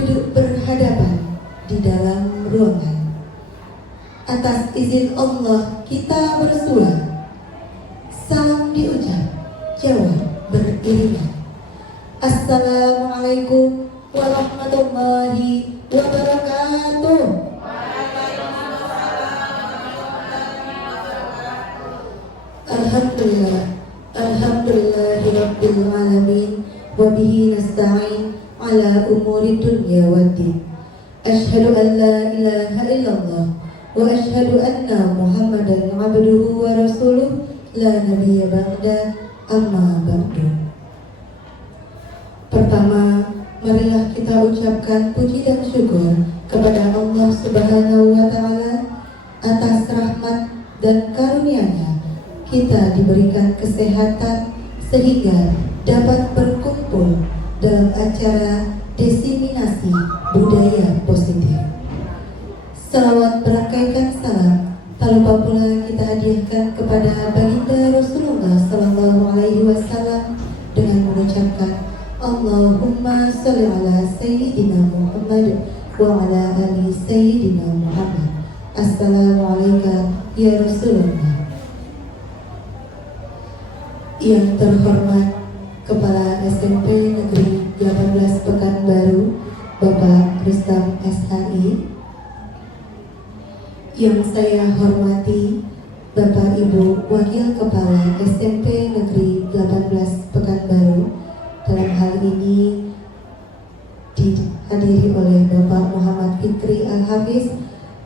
duduk berhadapan di dalam ruangan. Atas izin Allah kita bersua. Salam diucap, jawab beriringan. Assalamualaikum warahmatullahi wabarakatuh. Alhamdulillahirabbil alamin wa bihi nasta'in ala umuri dunya waddin. Asyhadu an la ilaha illallah wa asyhadu anna Muhammadan abduhu wa rasuluh la nabiyya ba'da, amma ba'du. Pertama, marilah kita ucapkan puji dan syukur kepada Allah Subhanahu wa taala atas rahmat dan karunia-Nya kita diberikan kesehatan sehingga dapat berkumpul dalam acara diseminasi budaya positif. Salawat berangkaikan salam tak lupa pula kita hadiahkan kepada baginda Rasulullah Sallallahu Alaihi Wasallam dengan mengucapkan Allahumma sholli ala Sayyidina Muhammad wa ala ali Sayyidina Muhammad. Assalamualaikum ya Rasulullah. Yang terhormat Kepala SMP Negeri 18 Pekanbaru Bapak Rustam SHI, yang saya hormati Bapak Ibu Wakil Kepala SMP Negeri 18 Pekanbaru, dalam hal ini dihadiri oleh Bapak Muhammad Fikri Al-Hafiz,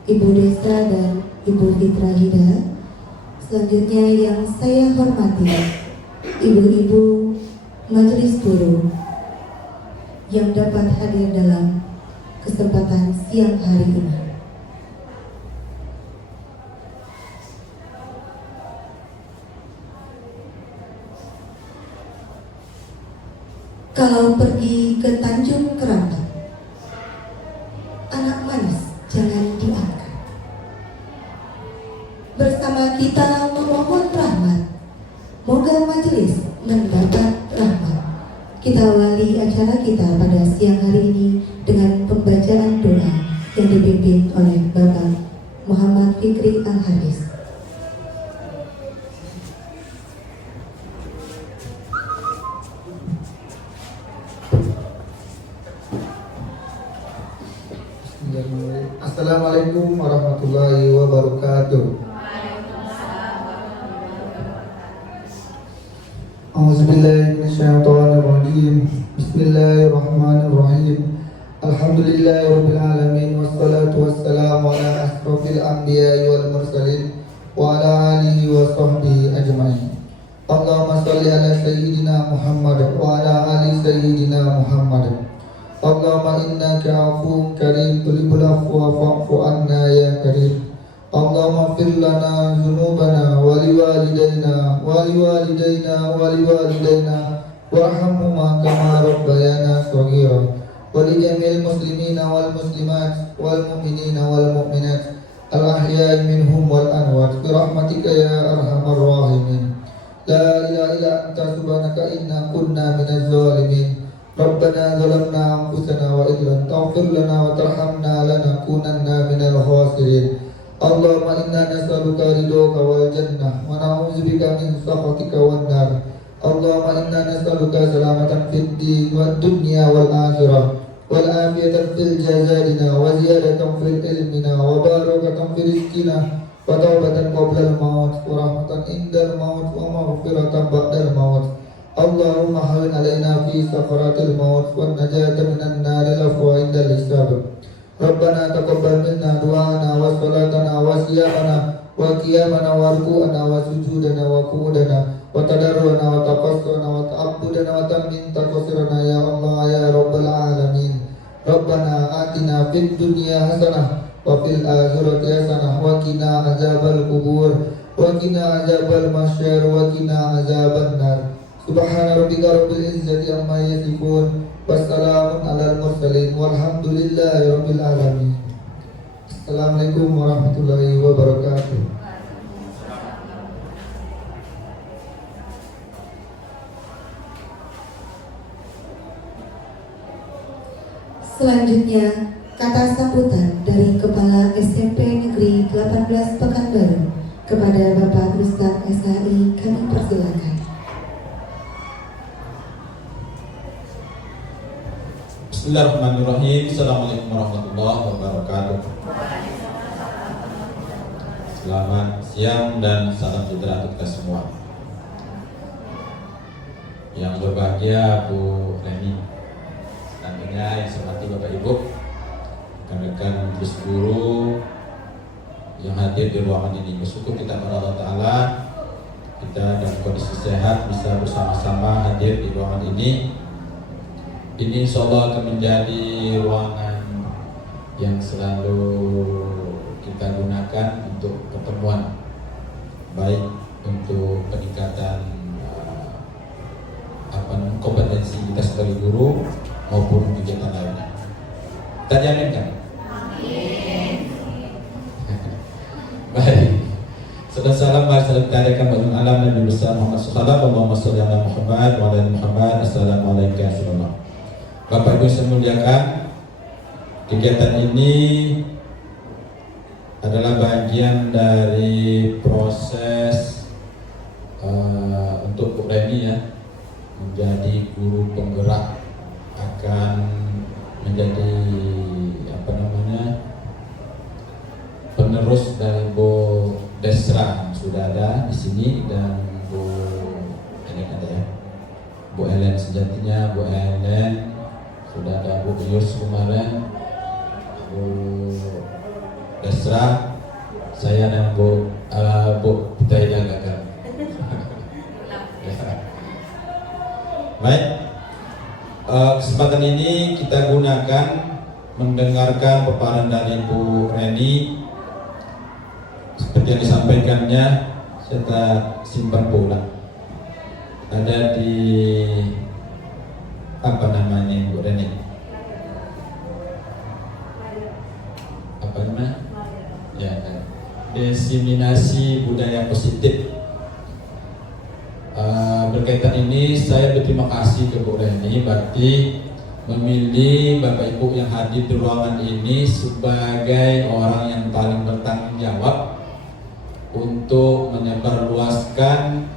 Ibu Desa dan Ibu Fitrahida. Selanjutnya yang saya hormati ibu-ibu majelis guru yang dapat hadir dalam kesempatan siang hari ini. Kalau pergi ke Tanjung Keramat, anak manis jangan diangkat. Bersama kita memohon rahmat, moga majelis mendapat rahmat. Kita awali acara kita pada siang hari ini dengan pembacaan doa yang dipimpin oleh Bapak Muhammad Fikri Al-Hafiz. Assalamualaikum warahmatullahi wabarakatuh. A'udzubillahi minasyaitonirrajim. Bismillahirrahmanirrahim. Alhamdulillahirabbil alamin wassalatu wassalamu ala asrofil anbiya'i wal mursalin wa ala alihi wa sahbihi ajmain. Allahumma shalli ala sayyidina Muhammad wa ala ali sayyidina Muhammad. Allahumma innaka afuwwun karim tuhibbul afwa fa'fu anna ya karim. Allahumma ighfir lana dzunubana wa liwalidayna warhamhuma kama rabbayana shaghira wa li jami'il muslimina wal muslimat wal mu'minina wal mu'minat al ahya'i minhum wal amwat bi rahmatika ya arhamar rahimin. La ilaha illa anta subhanaka inna kunna minaz zalimin. Rabbana zalamna anfusana wa idh taghfir lana wa tarhamna lanakunanna minal khasirin. Allahumma inna nas'aluka ridhoka wal jannah wa na'udzubika min sakhatika wan nar. Allahumma inna nas'aluka salamatan fid din wad dunya wal akhirah wal afiyatan fil jazadina wa ziyadatan fil ilmina wa barakatan fil rizqina wa tawbatan qabla al maut wa rahmatan indal maut wa maghfiratan ba'dal maut. Allahumma hawwin alaina fi sakaratil maut wan najata minan nari afwa indal hisab. Rabbana taqabbal minna du'ana wa salatana wa siyamana wa qiyamana wa ruku'ana wa sujudana wa qu'udana wa tadarruana wa taqassana wa ta'abbudana wa tammin taqsirana ya Allah ya rabbal alamin. Rabbana atina fid dunya hasanah wa fil akhirati hasanah wa qina azabal qubur wa qina azabal mahsyar wa qina azaban nar. Subhana rabbika rabbil izzati amma yasifun. Wassalamun alal mursalin walhamdulillahi rabbil alamin. Assalamualaikum warahmatullahi wabarakatuh. Selanjutnya, kata sambutan dari Kepala SMP Negeri 18 Pekanbaru kepada Bapak Ustaz SHI kami persilakan. Bismillahirrahmanirrahim. Assalamualaikum warahmatullahi wabarakatuh. Selamat siang dan salam sejahtera untuk kita semua. Yang berbahagia Bu Reni, tentunya yang saya hormati Bapak Ibu, rekan-rekan Gus Guru yang hadir di ruangan ini. Bersyukur kita kepada Allah Ta'ala, kita dalam kondisi sehat bisa bersama-sama hadir di ruangan ini. Ini insya Allah akan menjadi ruangan yang selalu kita gunakan untuk pertemuan, baik untuk peningkatan kompetensi kita sebagai guru maupun kegiatan lainnya. Kita jamin kan? Amin. Baik. Salam kita adakan bagi alam Nabi besar Muhammad sallallahu alaihi wasallam. Assalamualaikum warahmatullahi wabarakatuh. Bapak Ibu saya muliakan, kegiatan ini adalah bagian dari proses untuk Bu Reni ya, menjadi guru penggerak, akan menjadi penerus dari Bu Desra sudah ada di sini, dan Bu Ellen sejatinya, Bu Ellen sudah ada, Bu Yus kemarin, Bu Desra, saya dan Bu Taida gagal. Baik, kesempatan ini kita gunakan mendengarkan paparan dari Bu Reni. Seperti yang disampaikannya, saya simpan pula. Ada di Bu Reni? Ya, diseminasi budaya positif. Berkaitan ini saya berterima kasih ke Bu Reni, berarti memilih Bapak Ibu yang hadir di ruangan ini sebagai orang yang paling bertanggung jawab untuk menyebarluaskan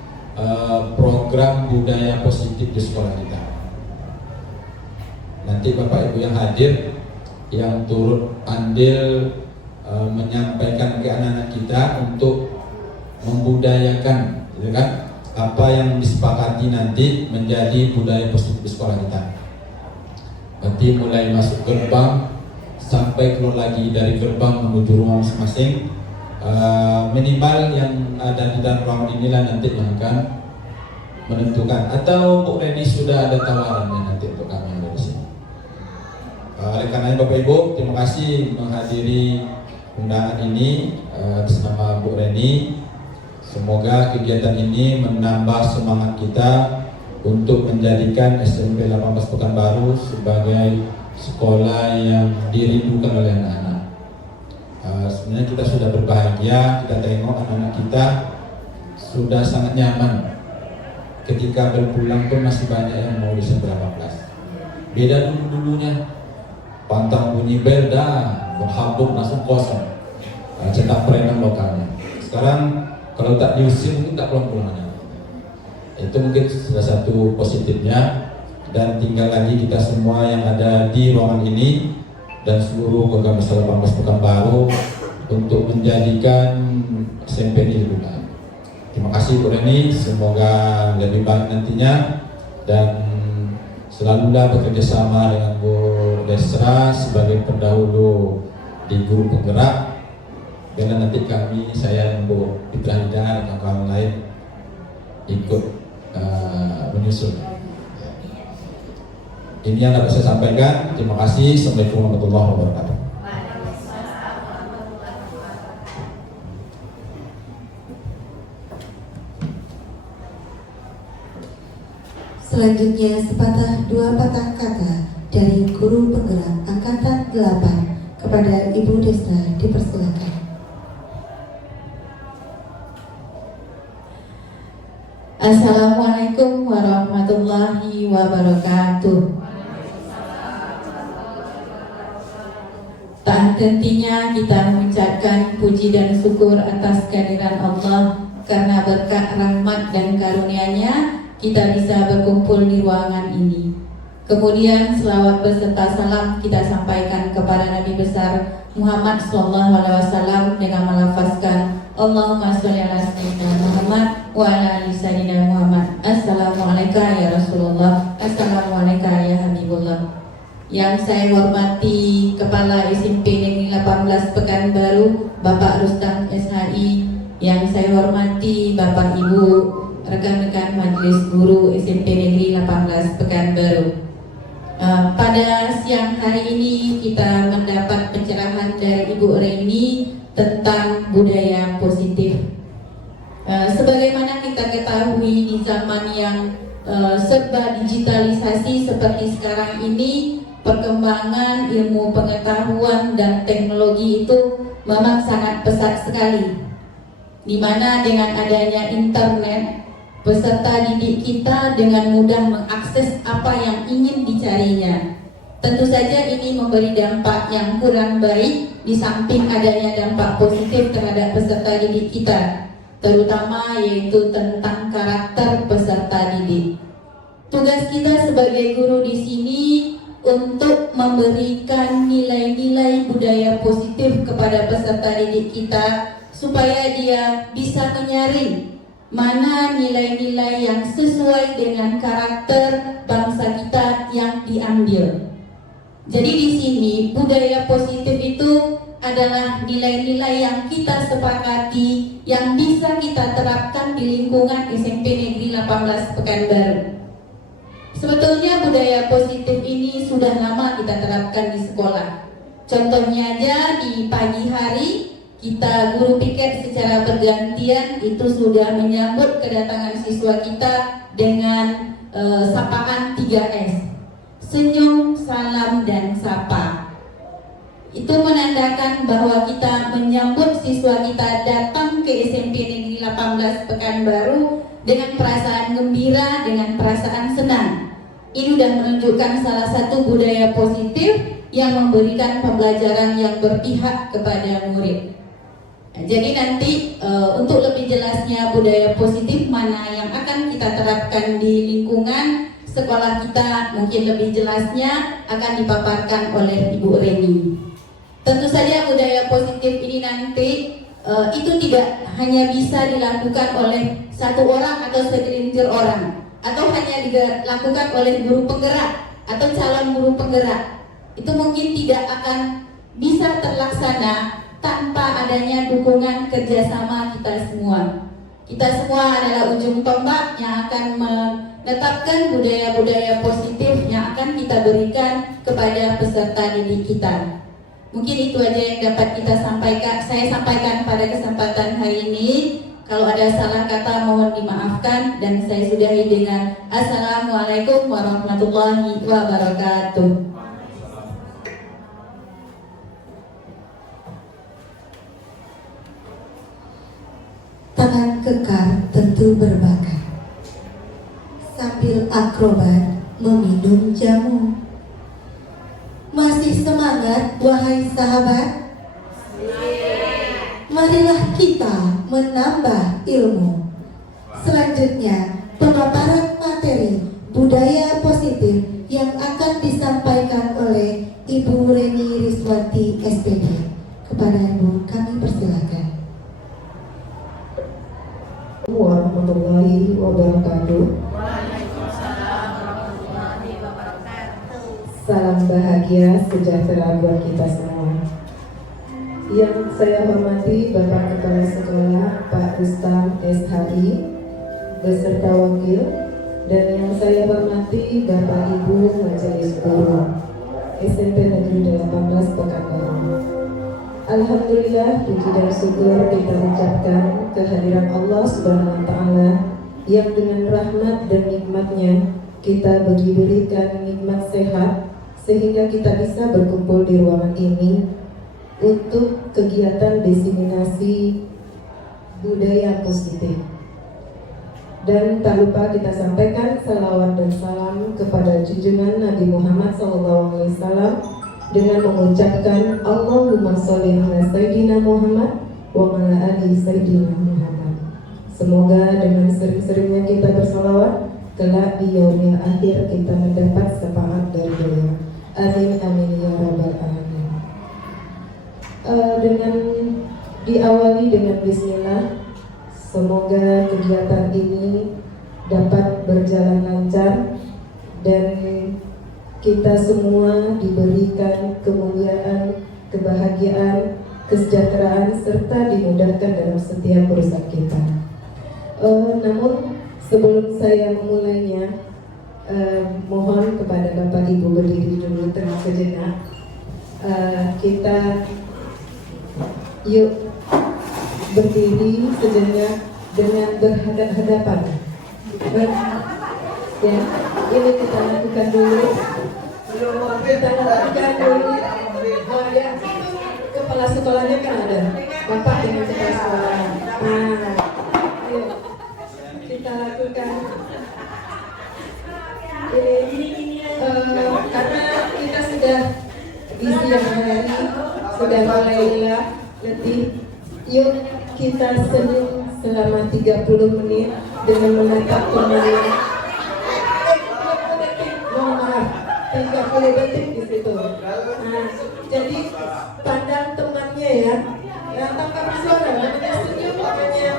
program budaya positif di sekolah kita. Nanti Bapak Ibu yang hadir, yang turut andil menyampaikan ke anak-anak kita untuk membudayakan, gitu kan, apa yang disepakati nanti menjadi budaya positif di sekolah kita. Nanti mulai masuk gerbang sampai keluar lagi dari gerbang menuju ruang masing-masing. Minimal yang ada di dalam ruangan inilah nanti yang akan menentukan, atau Bu Reni sudah ada tawarannya nanti untuk kami yang dari sini. Oleh karena Bapak Ibu, terima kasih menghadiri undangan ini atas nama Bu Reni. Semoga kegiatan ini menambah semangat kita untuk menjadikan SMP 18 Pekanbaru sebagai sekolah yang dirindukan oleh anak-anak. Sebenarnya kita sudah berbahagia, kita tengok anak-anak kita sudah sangat nyaman. Ketika berpulang pun masih banyak yang mau di SMP 18. Beda dulu-dulunya, pantang bunyi bel dah, berhabuk langsung kosong, cetak preman lokalnya. Sekarang kalau tak diusir mungkin tak pulang-pulang. Itu mungkin salah satu positifnya. Dan tinggal lagi kita semua yang ada di ruangan ini dan seluruh program besar 18 Pekanbaru untuk menjadikan SMP ini lebih baik. Terima kasih Bu Reni, semoga lebih baik nantinya, dan selalulah bekerja sama dengan Bu Desra sebagai pendahulu di guru penggerak. Karena nanti kami, saya dan Bu Fitrahida dan kawan-kawan lain ikut menyusul. Ini yang dapat saya sampaikan. Terima kasih. Assalamualaikum warahmatullahi wabarakatuh. Selanjutnya sepatah dua patah kata dari guru penggerak angkatan 8 kepada Ibu Desra dipersilakan. Assalamualaikum warahmatullahi wabarakatuh. hentinya kita mengucapkan puji dan syukur atas kehadiran Allah, karena berkat rahmat dan karunia-Nya kita bisa berkumpul di ruangan ini. Kemudian selawat beserta salam kita sampaikan kepada Nabi besar Muhammad SAW dengan melafazkan Allahumma sholli ala sayyidina Muhammad wa ala ali sayyidina Muhammad. Assalamualaikum ya Rasulullah, assalamualaikum ya Habibullah. Yang saya hormati Kepala SMP Negeri 18 Pekanbaru Bapak Rustam SHI, yang saya hormati Bapak Ibu rekan-rekan Majelis Guru SMP Negeri 18 Pekanbaru. Pada siang hari ini kita mendapat pencerahan dari Ibu Reni tentang budaya positif. Sebagaimana kita ketahui, di zaman yang serba digitalisasi seperti sekarang ini, perkembangan ilmu pengetahuan dan teknologi itu memang sangat pesat sekali, di mana dengan adanya internet, peserta didik kita dengan mudah mengakses apa yang ingin dicarinya. Tentu saja ini memberi dampak yang kurang baik, di samping adanya dampak positif terhadap peserta didik kita, terutama yaitu tentang karakter peserta didik. Tugas kita sebagai guru di sini untuk memberikan nilai-nilai budaya positif kepada peserta didik kita, supaya dia bisa menyaring mana nilai-nilai yang sesuai dengan karakter bangsa kita yang diambil. Jadi di sini budaya positif itu adalah nilai-nilai yang kita sepakati, yang bisa kita terapkan di lingkungan SMP Negeri 18 Pekanbaru. Sebetulnya budaya positif ini sudah lama kita terapkan di sekolah. Contohnya aja di pagi hari kita guru piket secara bergantian itu sudah menyambut kedatangan siswa kita dengan sapaan 3S. Senyum, salam, dan sapa. Itu menandakan bahwa kita menyambut siswa kita datang ke SMP Negeri 18 Pekanbaru dengan perasaan gembira, dengan perasaan senang. Ini sudah menunjukkan salah satu budaya positif yang memberikan pembelajaran yang berpihak kepada murid. Jadi nanti untuk lebih jelasnya budaya positif mana yang akan kita terapkan di lingkungan sekolah kita, mungkin lebih jelasnya akan dipaparkan oleh Ibu Reni. Tentu saja budaya positif ini nanti itu tidak hanya bisa dilakukan oleh satu orang atau segelintir orang, atau hanya dilakukan oleh guru penggerak atau calon guru penggerak. Itu mungkin tidak akan bisa terlaksana tanpa adanya dukungan kerjasama kita semua. Kita semua adalah ujung tombak yang akan menetapkan budaya-budaya positif yang akan kita berikan kepada peserta didik kita. Mungkin itu aja yang dapat saya sampaikan pada kesempatan hari ini. Kalau ada salah kata mohon dimaafkan, dan saya sudahi dengan Assalamualaikum warahmatullahi wabarakatuh. Tangan kekar tentu berbakat, sambil akrobat meminum jamu. Masih semangat wahai sahabat? Marilah kita menambah ilmu. Selanjutnya pemaparan materi budaya positif yang akan disampaikan oleh Ibu Reni Riswati SPD. Kepada Ibu kami persilakan. Warahmatullahi wabarakatuh. Salam bahagia sejahtera buat kita semua. Yang saya hormati Bapak Kepala Sekolah Pak Rustam SHI beserta wakil, dan yang saya hormati Bapak Ibu Majelis Guru SMP Negeri 18 Pekanbaru. Alhamdulillah, puji dan syukur kita ucapkan kehadiran Allah Subhanahu wa Ta'ala yang dengan rahmat dan nikmatnya kita diberikan nikmat sehat sehingga kita bisa berkumpul di ruangan ini untuk kegiatan diseminasi budaya positif. Dan tak lupa kita sampaikan salawat dan salam kepada junjungan Nabi Muhammad SAW dengan mengucapkan Allahumma sholli ala Sayyidina Muhammad wa ala ali Sayyidina Muhammad. Semoga dengan sering-seringnya kita bersolawat, kelak di yaumil akhir kita mendapat syafaat dari beliau. Amin amin ya rabbal alamin. Dengan diawali dengan bismillah, semoga kegiatan ini dapat berjalan lancar dan kita semua diberikan kemuliaan, kebahagiaan, kesejahteraan serta dimudahkan dalam setiap urusan kita. Namun sebelum saya memulainya, mohon kepada Bapak Ibu berdiri dulu tenang sejenak. Kita yuk berdiri sejenak dengan berhadap-hadapan. Ya, ini kita lakukan dulu. Kita lakukan dulu. Oh ya, kepala sekolahnya kan ada. Bapak dengan kepala sekolah. Nah, yuk kita lakukan. Ini karena kita sudah di siang hari, sudah mulai letih. Yuk kita senyum selama 30 menit dengan menatap temannya. 30 detik di situ. Nah, jadi pandang temannya ya. Nah, tanpa bersuara, namanya senyum, namanya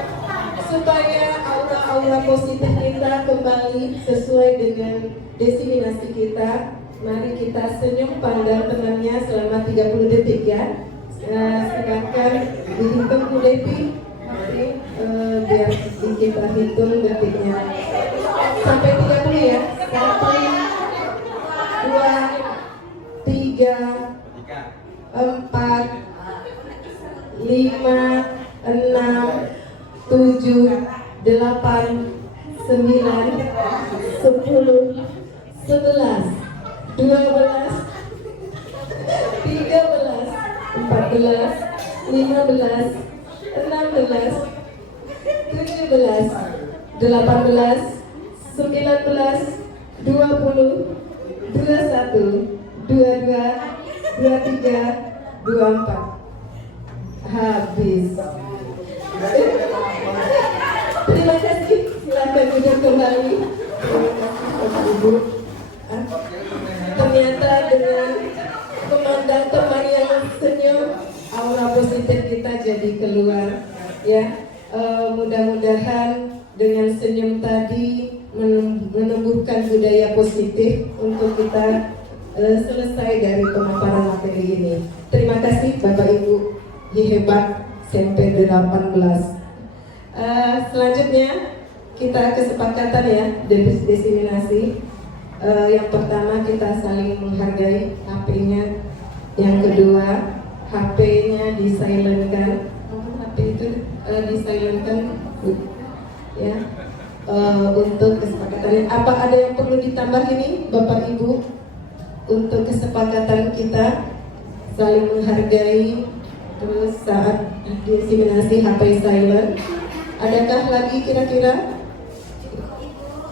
supaya aura-aura positif kita kembali sesuai dengan destinasi kita. Mari kita senyum pandang temannya selama 30 detik ya. Silakan dihitung Bu Devi. Mari biar kita hitung detiknya sampai 30 ya. 1, 2, 3, 4, 5, 6, 7, 8, 9, 10, 11, 12, 13, 14, 15, 16, 17, 18, 19, 20, 21, 22, 23, 24. Habis. Terima kasih. Silakan duduk kembali. Ibu. Ternyata dengan memandang teman yang senyum, aura positif kita jadi keluar. Ya, mudah-mudahan dengan senyum tadi menumbuhkan budaya positif untuk kita selesai dari pemaparan materi ini. Terima kasih Bapak Ibu hebat SMP 18. Selanjutnya kita kesepakatan ya, diseminasi. Yang pertama kita saling menghargai HP-nya. Yang kedua HP-nya disilentkan. HP itu disilentkan ya. Untuk kesepakatan apa ada yang perlu ditambah ini Bapak Ibu untuk kesepakatan kita saling menghargai, terus saat diseminasi HP silent. Adakah lagi kira-kira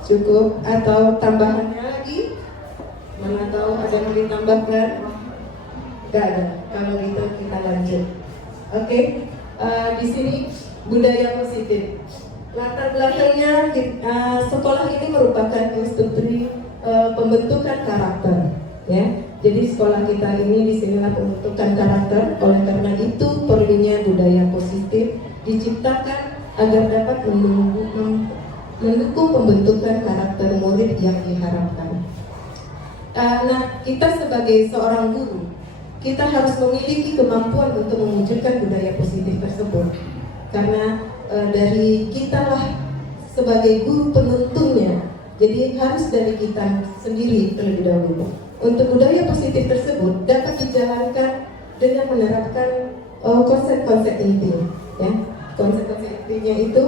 cukup atau tambahannya lagi? Mana tahu ada yang ditambahkan? Gak ada. Kalau gitu kita lanjut. Oke. Di sini budaya positif. Latar belakangnya sekolah ini merupakan instruksi pembentukan karakter, ya. Jadi sekolah kita ini disinilah pembentukan karakter. Oleh karena itu perlunya budaya positif diciptakan agar dapat mendukung pembentukan karakter murid yang diharapkan. Nah, kita sebagai seorang guru, kita harus memiliki kemampuan untuk mewujudkan budaya positif tersebut. Karena dari kita lah sebagai guru penuntunnya, jadi harus dari kita sendiri terlebih dahulu. Untuk budaya positif tersebut dapat dijalankan dengan menerapkan konsep-konsep inti, ya. Konsep-konsep intinya itu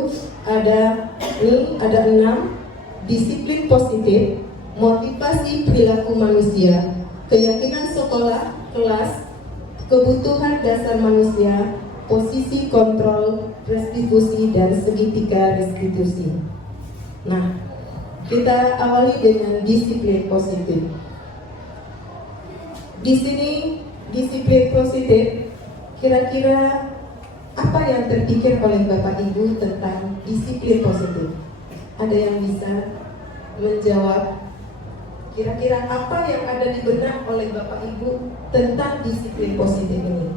ada 6: disiplin positif, motivasi perilaku manusia, keyakinan sekolah, kelas, kebutuhan dasar manusia, posisi kontrol, restitusi, dan segitiga restitusi. Nah, kita awali dengan disiplin positif. Di sini disiplin positif, kira-kira apa yang terpikir oleh Bapak Ibu tentang disiplin positif? Ada yang bisa menjawab? Kira-kira apa yang ada di benak oleh Bapak Ibu tentang disiplin positif ini?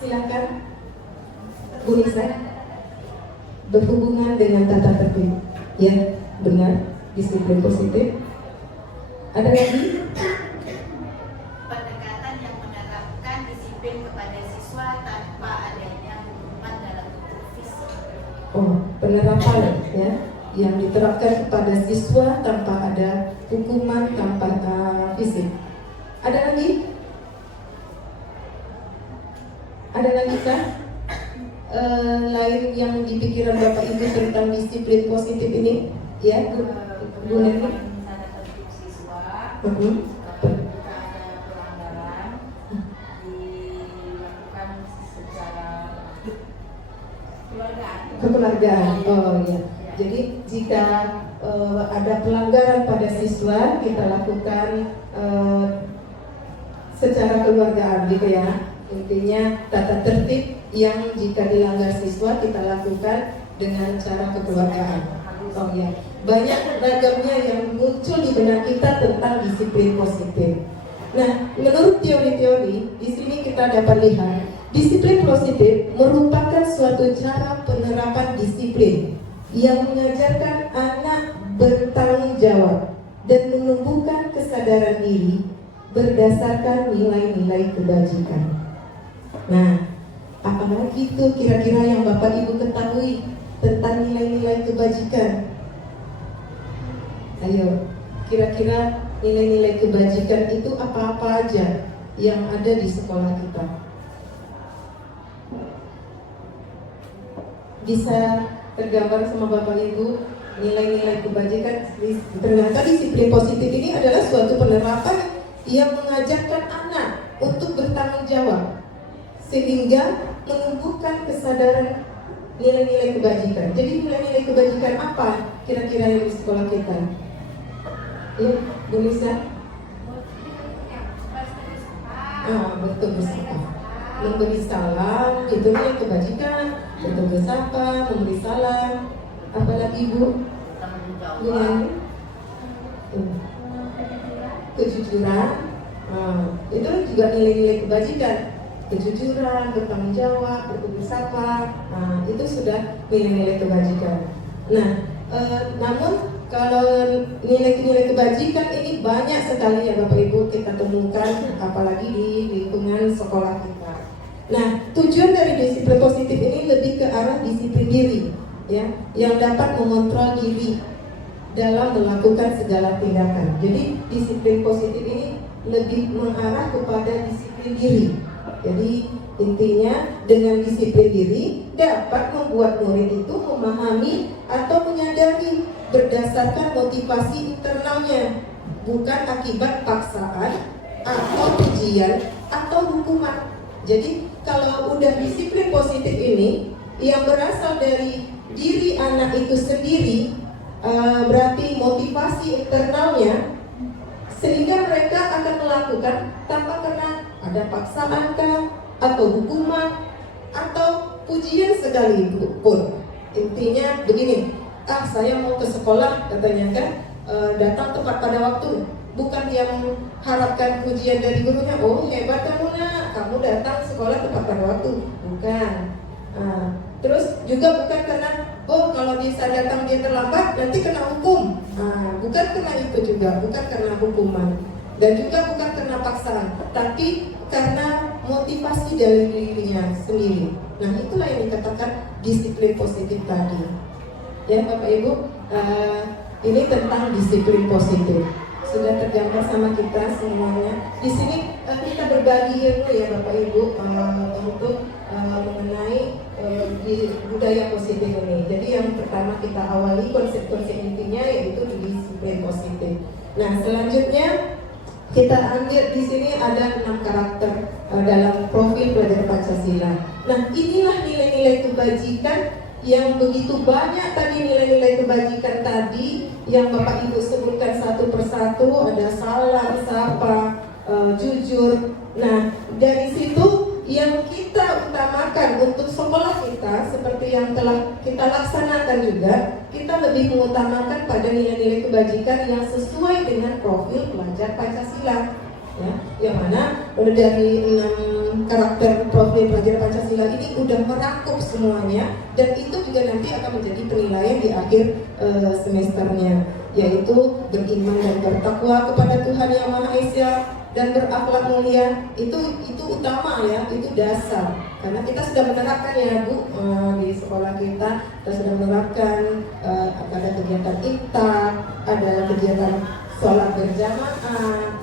Silakan, Bu Nisa. Berhubungan dengan tata tertib. Ya, benar, disiplin positif. Ada lagi? Pendekatan yang menerapkan disiplin kepada siswa tanpa adanya hukuman dalam bentuk fisik. Oh, penerapan ya, yang diterapkan kepada siswa tanpa ada hukuman, tanpa fisik. Ada lagi? Ada lagi kah? Lain yang di pikiran Bapak Ibu tentang disiplin positif ini? Ya, Bu Neni. Tata tertib siswa. Mhm. Jika ada pelanggaran dilakukan secara Kekeluargaan. Oh ya. Jadi jika ada pelanggaran pada siswa, kita lakukan secara keluargaan gitu ya. Intinya tata tertib yang jika dilanggar siswa kita lakukan dengan cara kekeluargaan. Oh ya. Banyak ragamnya yang muncul di benak kita tentang disiplin positif. Nah, menurut teori-teori, di sini kita dapat lihat disiplin positif merupakan suatu cara penerapan disiplin yang mengajarkan anak bertanggung jawab dan menumbuhkan kesadaran diri berdasarkan nilai-nilai kebajikan. Nah, apalagi itu kira-kira yang Bapak Ibu ketahui tentang nilai-nilai kebajikan? Ayo, kira-kira nilai-nilai kebajikan itu apa-apa aja yang ada di sekolah kita? Bisa tergambar sama Bapak Ibu nilai-nilai kebajikan? Ternyata disiplin positif ini adalah suatu penerapan yang mengajarkan anak untuk bertanggung jawab sehingga menumbuhkan kesadaran nilai-nilai kebajikan. Jadi nilai-nilai kebajikan apa kira-kira yang di sekolah kita? Ya, Bu Nisa? Betul, bersabar. Memberi salam, itu nilai kebajikan. Betul, bersabar, memberi salam. Apalagi Bu? Dengan kejujuran. Itu juga nilai-nilai kebajikan. Kejujuran, bertanggung jawab, bertutur sapa, itu sudah nilai-nilai kebajikan. Nah, namun kalau nilai-nilai kebajikan ini banyak sekali ya Bapak Ibu kita temukan, apalagi di lingkungan sekolah kita. Nah, tujuan dari disiplin positif ini lebih ke arah disiplin diri, ya, yang dapat mengontrol diri dalam melakukan segala tindakan. Jadi disiplin positif ini lebih mengarah kepada disiplin diri. Jadi intinya dengan disiplin diri dapat membuat murid itu memahami atau menyadari berdasarkan motivasi internalnya, bukan akibat paksaan atau pujian atau hukuman. Jadi kalau udah disiplin positif ini yang berasal dari diri anak itu sendiri, berarti motivasi internalnya, sehingga mereka akan melakukan tanpa kena ada paksaan kah, atau hukuman, atau pujian sekalipun. Intinya begini, saya mau ke sekolah katanya kan, datang tepat pada waktu. Bukan dia mengharapkan pujian dari gurunya, oh hebat kamu nak, kamu datang sekolah tepat pada waktu. Bukan. Terus juga bukan karena, oh kalau bisa datang dia terlambat nanti kena hukum. Bukan karena itu juga, bukan karena hukuman. Dan juga bukan karena paksaan, tapi karena motivasi dari dirinya sendiri. Nah, itulah yang dikatakan disiplin positif tadi. Ya Bapak Ibu, ini tentang disiplin positif. Sudah tergambar sama kita semuanya. Di sini kita berbagi ilmu ya Bapak Ibu untuk mengenai di budaya positif ini. Jadi yang pertama kita awali konsep-konsep intinya yaitu disiplin positif. Nah, selanjutnya kita ambil di sini ada 6 karakter dalam profil pelajar Pancasila. Nah, inilah nilai-nilai kebajikan yang begitu banyak tadi nilai-nilai kebajikan tadi yang Bapak Ibu sebutkan satu persatu, ada salam, sapa, jujur. Nah, dari situ yang kita utamakan untuk sekolah kita seperti yang telah kita laksanakan juga, kita lebih mengutamakan pada nilai-nilai kebajikan yang sesuai dengan profil pelajar Pancasila. Ya, yang mana dari 6 karakter profil pelajar Pancasila ini udah merangkum semuanya, dan itu juga nanti akan menjadi penilaian di akhir semesternya, yaitu beriman dan bertakwa kepada Tuhan Yang Maha Esa dan berakhlak mulia. Itu utama ya, itu dasar. Karena kita sudah menerapkan ya Bu, di sekolah kita sudah menerapkan, ada kegiatan iftar, ada kegiatan sholat berjamaah,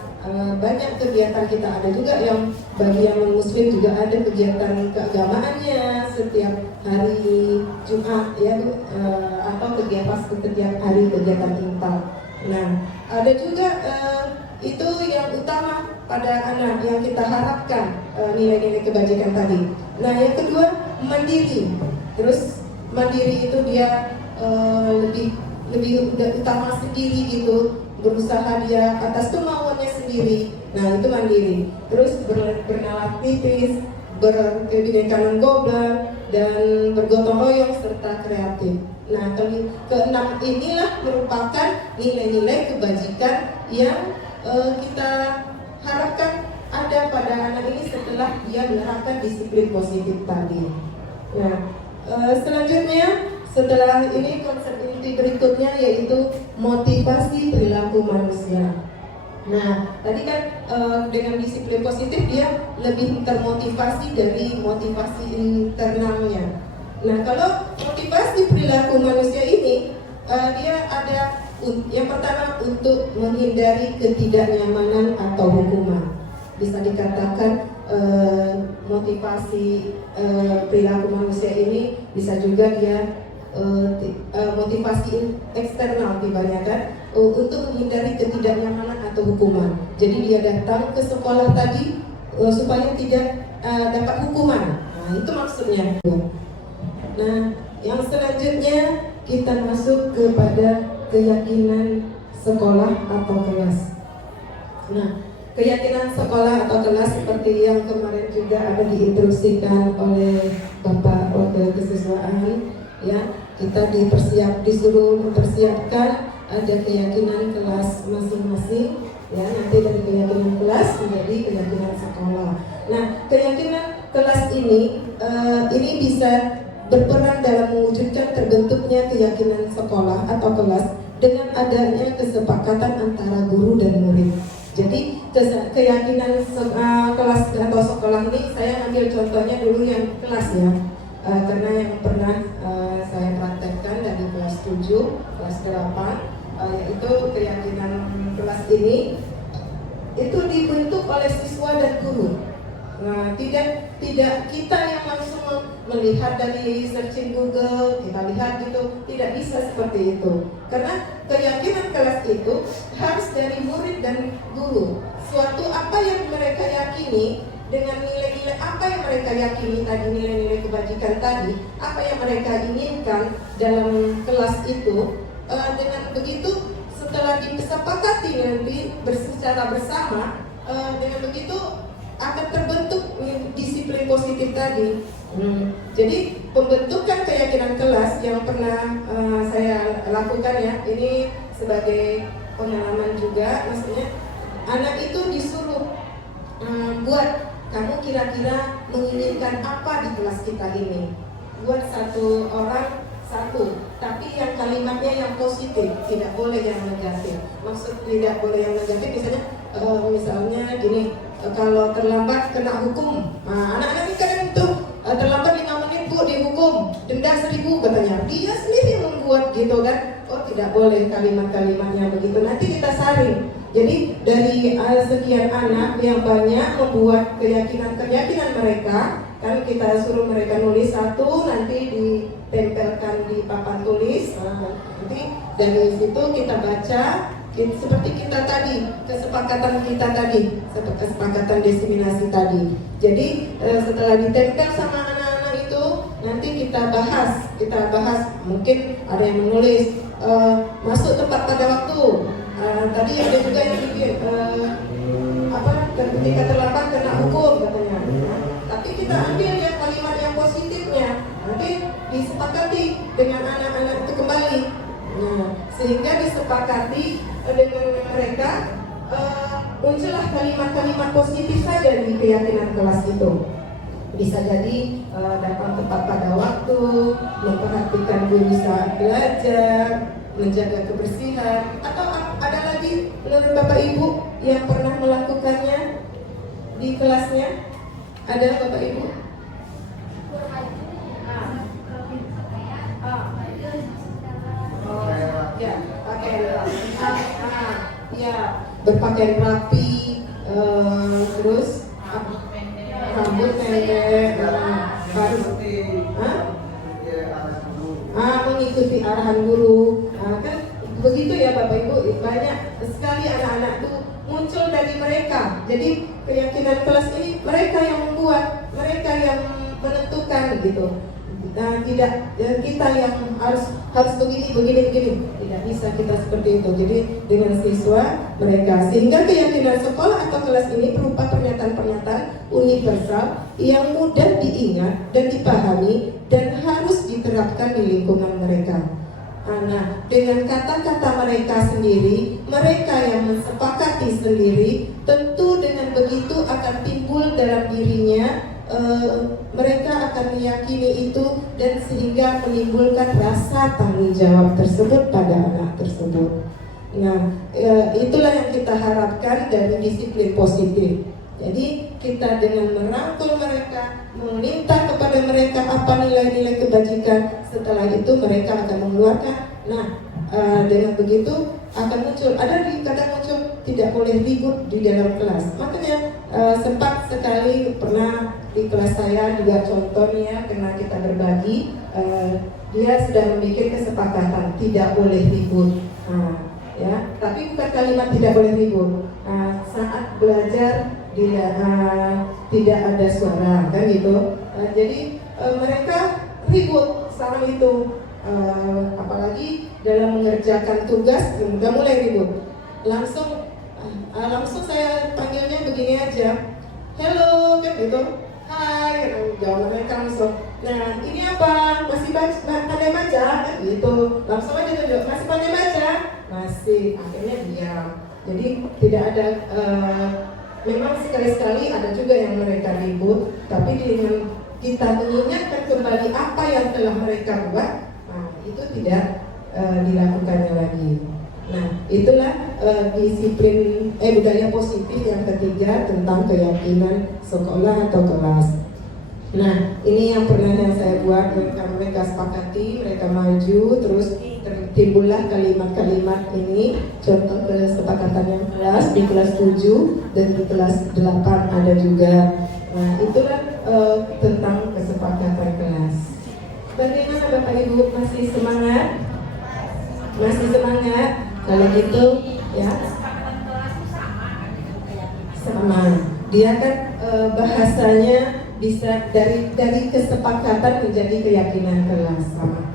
banyak kegiatan kita, ada juga yang bagi yang muslim juga ada kegiatan keagamaannya setiap hari Jumat ya Bu, atau kegiatan setiap hari kegiatan infak. Nah, ada juga itu yang utama pada anak yang kita harapkan, nilai-nilai kebajikan tadi. Nah, yang kedua mandiri. Terus mandiri itu dia lebih utama sendiri gitu, berusaha dia atas kemauannya sendiri. Nah, itu mandiri. Terus bernalar tipis, berkebinekaan global, dan bergotong royong serta kreatif. Nah, keenam inilah merupakan nilai-nilai kebajikan yang kita harapkan ada pada anak ini setelah dia menerapkan disiplin positif tadi. Nah, selanjutnya setelah ini konsep inti berikutnya yaitu motivasi perilaku manusia. Nah, tadi kan dengan disiplin positif dia lebih termotivasi dari motivasi internalnya. Nah, kalau motivasi perilaku manusia ini dia ada yang pertama untuk menghindari ketidaknyamanan atau hukuman. Bisa dikatakan motivasi perilaku manusia ini bisa juga dia motivasi eksternal kebanyakan untuk menghindari ketidaknyamanan atau hukuman. Jadi dia datang ke sekolah tadi supaya tidak dapat hukuman. Nah, itu maksudnya. Nah, yang selanjutnya kita masuk kepada keyakinan sekolah atau kelas. Nah, keyakinan sekolah atau kelas seperti yang kemarin juga ada diinstruksikan oleh Bapak Wakil Kesiswaan, ya, kita disuruh mempersiapkan ada keyakinan kelas masing-masing, ya, nanti dari keyakinan kelas menjadi keyakinan sekolah. Nah, keyakinan kelas ini bisa berperan dalam mewujudkan terbentuknya keyakinan sekolah atau kelas dengan adanya kesepakatan antara guru dan murid. Jadi keyakinan kelas atau sekolah ini saya ambil contohnya dulu yang kelas ya, karena yang pernah saya praktekkan dari kelas 7, kelas 8, yaitu keyakinan kelas ini itu dibentuk oleh siswa dan guru. Nah, tidak kita yang langsung melihat dari searching Google, kita lihat gitu, tidak bisa seperti itu. Karena keyakinan kelas itu harus dari murid dan guru. Suatu apa yang mereka yakini dengan nilai-nilai apa yang mereka yakini tadi, nilai-nilai kebajikan tadi, apa yang mereka inginkan dalam kelas itu, dengan begitu setelah disepakati nanti secara bersama, dengan begitu akan terbentuk disiplin positif tadi. Jadi pembentukan keyakinan kelas yang pernah saya lakukan ya, ini sebagai pengalaman juga, maksudnya anak itu disuruh buat kamu kira-kira menginginkan apa di kelas kita ini. Buat satu orang satu, tapi yang kalimatnya yang positif, tidak boleh yang negatif. Maksud tidak boleh yang negatif misalnya gini, kalau terlambat kena hukum. Nah, anak-anak ini kan itu terlambat 5 menit Bu dihukum, denda 1.000 katanya. Dia sendiri yang membuat gitu kan. Oh, tidak boleh kalimat-kalimatnya begitu. Nanti kita saring. Jadi dari sekian anak yang banyak membuat keyakinan mereka, kan kita suruh mereka nulis satu, nanti ditempelkan di papan tulis. Nanti dari situ kita baca. Seperti kita tadi, kesepakatan kita tadi, kesepakatan diseminasi tadi. Jadi setelah ditempel sama anak-anak itu, nanti kita kita bahas, mungkin ada yang menulis masuk tempat pada waktu. Tadi ada juga yang bikin ketika terlambat kena hukum katanya. Tapi kita ambil yang kalimat yang positifnya, nanti disepakati dengan anak-anak itu kembali. Nah, sehingga disepakati dengan mereka muncullah kalimat-kalimat positif saja di keyakinan kelas itu. Bisa jadi datang tepat pada waktu, memperhatikan guru saat belajar, menjaga kebersihan, atau ada lagi menurut Bapak Ibu yang pernah melakukannya di kelasnya? Ada Bapak Ibu? Ya, pakaian rapi. Ya, berpakaian rapi, terus rambut pendek, harus mengikuti arahan guru. Kan begitu ya Bapak Ibu, banyak sekali anak-anak itu muncul dari mereka. Jadi keyakinan kelas ini mereka yang membuat, mereka yang menentukan gitu. Nah, tidak kita yang harus begini. Tidak bisa kita seperti itu. Jadi dengan siswa mereka, sehingga keyakinan sekolah atau kelas ini berupa pernyataan-pernyataan universal yang mudah diingat dan dipahami dan harus diterapkan di lingkungan mereka. Nah, dengan kata-kata mereka sendiri, mereka yang mensepakati sendiri, tentu dengan begitu akan timbul dalam dirinya, mereka akan meyakini itu dan sehingga menimbulkan rasa tanggung jawab tersebut pada anak tersebut. Nah, itulah yang kita harapkan dari disiplin positif. Jadi kita dengan merangkul mereka, meminta kepada mereka apa nilai-nilai kebajikan, setelah itu mereka akan mengeluarkan. Nah, dengan begitu akan muncul, kadang muncul tidak boleh ribut di dalam kelas. Makanya sempat sekali pernah di kelas saya juga contohnya, karena kita berbagi, dia sudah membuat kesepakatan tidak boleh ribut. Ya, tapi bukan kalimat tidak boleh ribut. Saat belajar tidak ada suara, kan gitu. Jadi mereka ribut saat itu, apalagi dalam mengerjakan tugas, udah mulai ribut. Langsung saya panggilnya begini aja, hello, kan gitu. Hai, jawab mereka langsung. Nah, ini apa? Masih pandai baca? Kan gitu. Langsung aja tunjuk, masih pandai baca? Masih. Akhirnya diam. Jadi tidak ada. Memang sekali-sekali ada juga yang mereka ribut, tapi dengan kita mengingatkan kembali apa yang telah mereka buat, itu tidak dilakukannya lagi. Nah, itulah disiplin budaya positif yang ketiga tentang keyakinan sekolah atau kelas. Nah, ini yang pernah saya buat, mereka sepakati, mereka maju, terus timbullah kalimat-kalimat ini. Contoh kesepakatan yang kelas di kelas 7 dan di kelas 8 ada juga. Nah, itulah tentang kesepakatan kelas. Bagaimana Bapak Ibu, masih semangat? Masih semangat? Kalau gitu ya sama. Dia kan bahasanya bisa dari kesepakatan menjadi keyakinan kelas sama.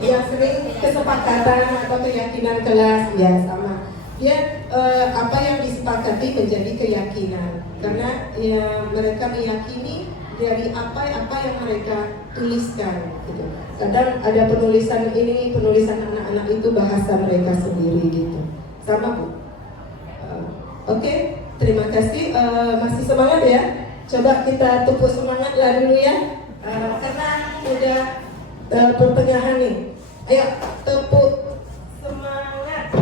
Yang sering kesepakatan atau keyakinan kelas ya sama. Dia apa yang disepakati menjadi keyakinan, karena ya mereka meyakini dari apa yang mereka tuliskan gitu. Kadang ada penulisan anak-anak itu bahasa mereka sendiri gitu. Sama Bu. Oke, terima kasih. Masih semangat ya? Coba kita tepuk semangat lah dulu ya. Karena udah pertengahan nih. Ayo tepuk semangat.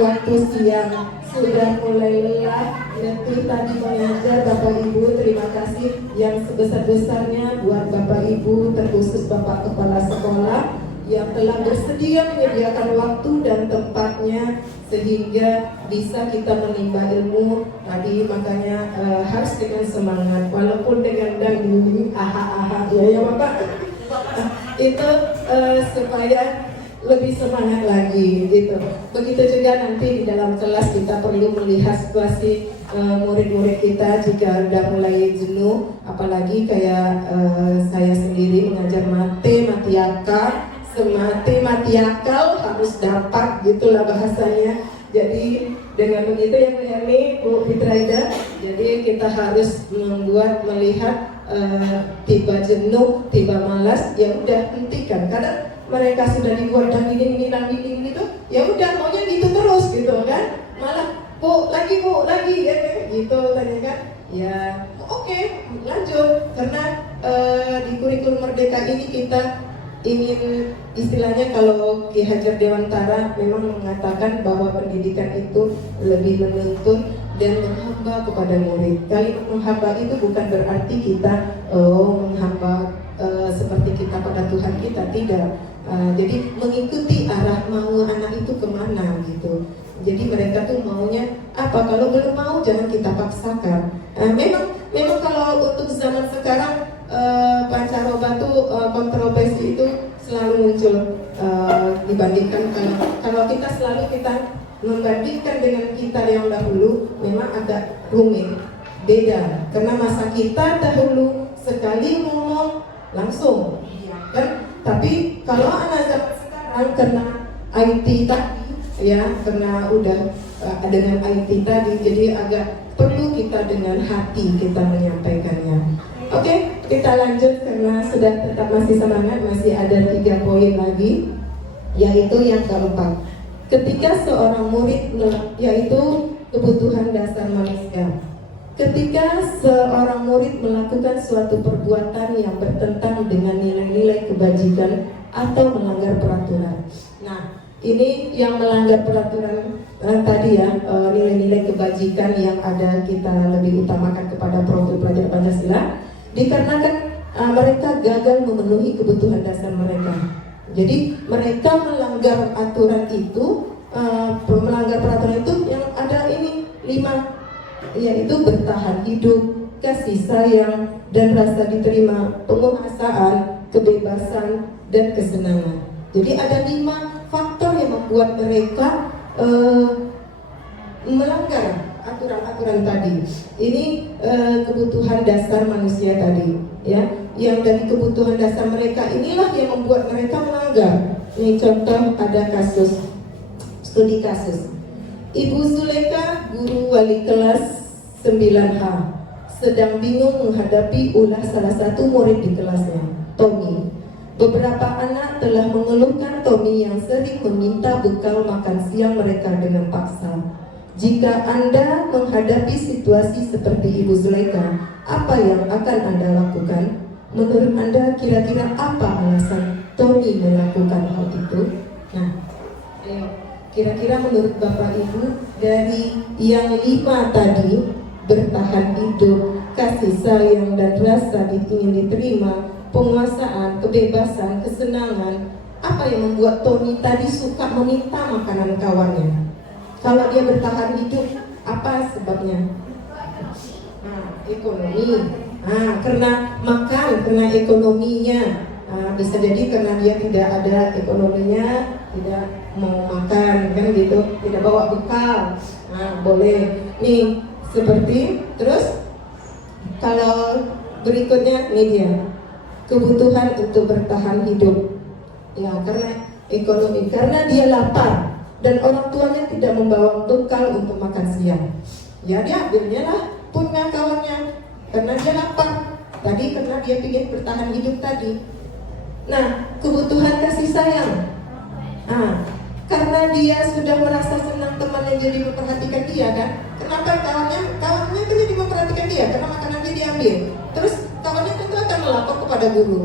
waktu siang sudah mulai lelah, letih tadi mengajar Bapak Ibu. Terima kasih yang sebesar-besarnya buat Bapak Ibu, terkhusus Bapak Kepala Sekolah yang telah bersedia menyediakan waktu dan tempatnya sehingga bisa kita menimba ilmu tadi. Makanya harus dengan semangat walaupun dengan dangdut aha ya Bapak. Itu supaya lebih semangat lagi gitu. Begitu juga nanti di dalam kelas kita perlu melihat situasi murid-murid kita jika udah mulai jenuh, apalagi kayak saya sendiri mengajar matematika, sematematikal harus dapat gitulah bahasanya. Jadi dengan begitu ya Bu Erni, Bu Fitraida, jadi kita harus melihat tiba jenuh, tiba malas, ya udah hentikan. Karena mereka sudah dibuat dan ini gitu, ya udah maunya gitu terus gitu kan, malah bu lagi ya gitu tanya kan, ya oke, lanjut. Karena di kurikulum Merdeka ini kita ingin istilahnya, kalau Ki Hajar Dewantara memang mengatakan bahwa pendidikan itu lebih menuntun dan menghamba kepada murid. Kalimat menghamba itu bukan berarti kita menghamba seperti kita pada Tuhan kita, tidak. Jadi mengikuti arah mau anak itu kemana gitu. Jadi mereka tuh maunya apa, kalau belum mau jangan kita paksakan. Memang kalau untuk zaman sekarang pancaroba tuh kontroversi itu selalu muncul dibandingkan kalau kita selalu membandingkan dengan kita yang dahulu, memang agak rumit, beda. Karena masa kita dahulu sekali ngomong langsung, kan? Tapi kalau anak zaman sekarang kena IT tadi, ya karena udah dengan IT tadi, jadi agak perlu kita dengan hati kita menyampaikannya. Oke, kita lanjut karena sudah tetap masih semangat, masih ada 3 poin lagi, yaitu yang keempat. Ketika seorang murid, yaitu kebutuhan dasar manusia. Ketika seorang murid melakukan suatu perbuatan yang bertentangan dengan nilai-nilai kebajikan atau melanggar peraturan. Nah, ini yang melanggar peraturan tadi ya, nilai-nilai kebajikan yang ada kita lebih utamakan kepada profil pelajar Pancasila, dikarenakan mereka gagal memenuhi kebutuhan dasar mereka. Jadi mereka melanggar aturan itu, melanggar peraturan itu yang ada ini 5, yaitu bertahan hidup, kasih sayang, dan rasa diterima, penguasaan, kebebasan, dan kesenangan. Jadi ada 5 faktor yang membuat mereka melanggar aturan-aturan tadi. Ini kebutuhan dasar manusia tadi, ya. Yang dari kebutuhan dasar mereka inilah yang membuat mereka melanggar. Ini contoh, ada kasus, studi kasus. Ibu Zulaika, guru wali kelas 9H, sedang bingung menghadapi ulah salah satu murid di kelasnya, Tommy. Beberapa anak telah mengeluhkan Tommy yang sering meminta bekal makan siang mereka dengan paksa. Jika Anda menghadapi situasi seperti Ibu Zulaika, apa yang akan Anda lakukan? Menurut Anda kira-kira apa alasan Tommy melakukan hal itu? Nah, ayo, kira-kira menurut Bapak Ibu, dari yang 5 tadi, bertahan hidup, kasih sayang dan rasa ingin diterima, penguasaan, kebebasan, kesenangan, apa yang membuat Tommy tadi suka meminta makanan kawannya? Kalau dia bertahan hidup, apa sebabnya? Ekonomi. Karena makan, karena ekonominya. Bisa jadi karena dia tidak ada ekonominya, tidak mau makan, kan gitu, tidak bawa bekal. Boleh. Nih, seperti terus kalau berikutnya ini dia, kebutuhan untuk bertahan hidup. Ya, karena ekonomi, karena dia lapar dan orang tuanya tidak membawa bekal untuk makan siang. Ya, dia ambilnya lah punya kawannya karena dia lapar. Tadi karena dia ingin bertahan hidup tadi. Nah, kebutuhan kasih sayang. Karena dia sudah merasa senang teman yang jadi memperhatikan dia kan. Kenapa kawannya kan jadi memperhatikan dia? Karena makanannya diambil. Terus kawannya tentu akan melapor kepada guru.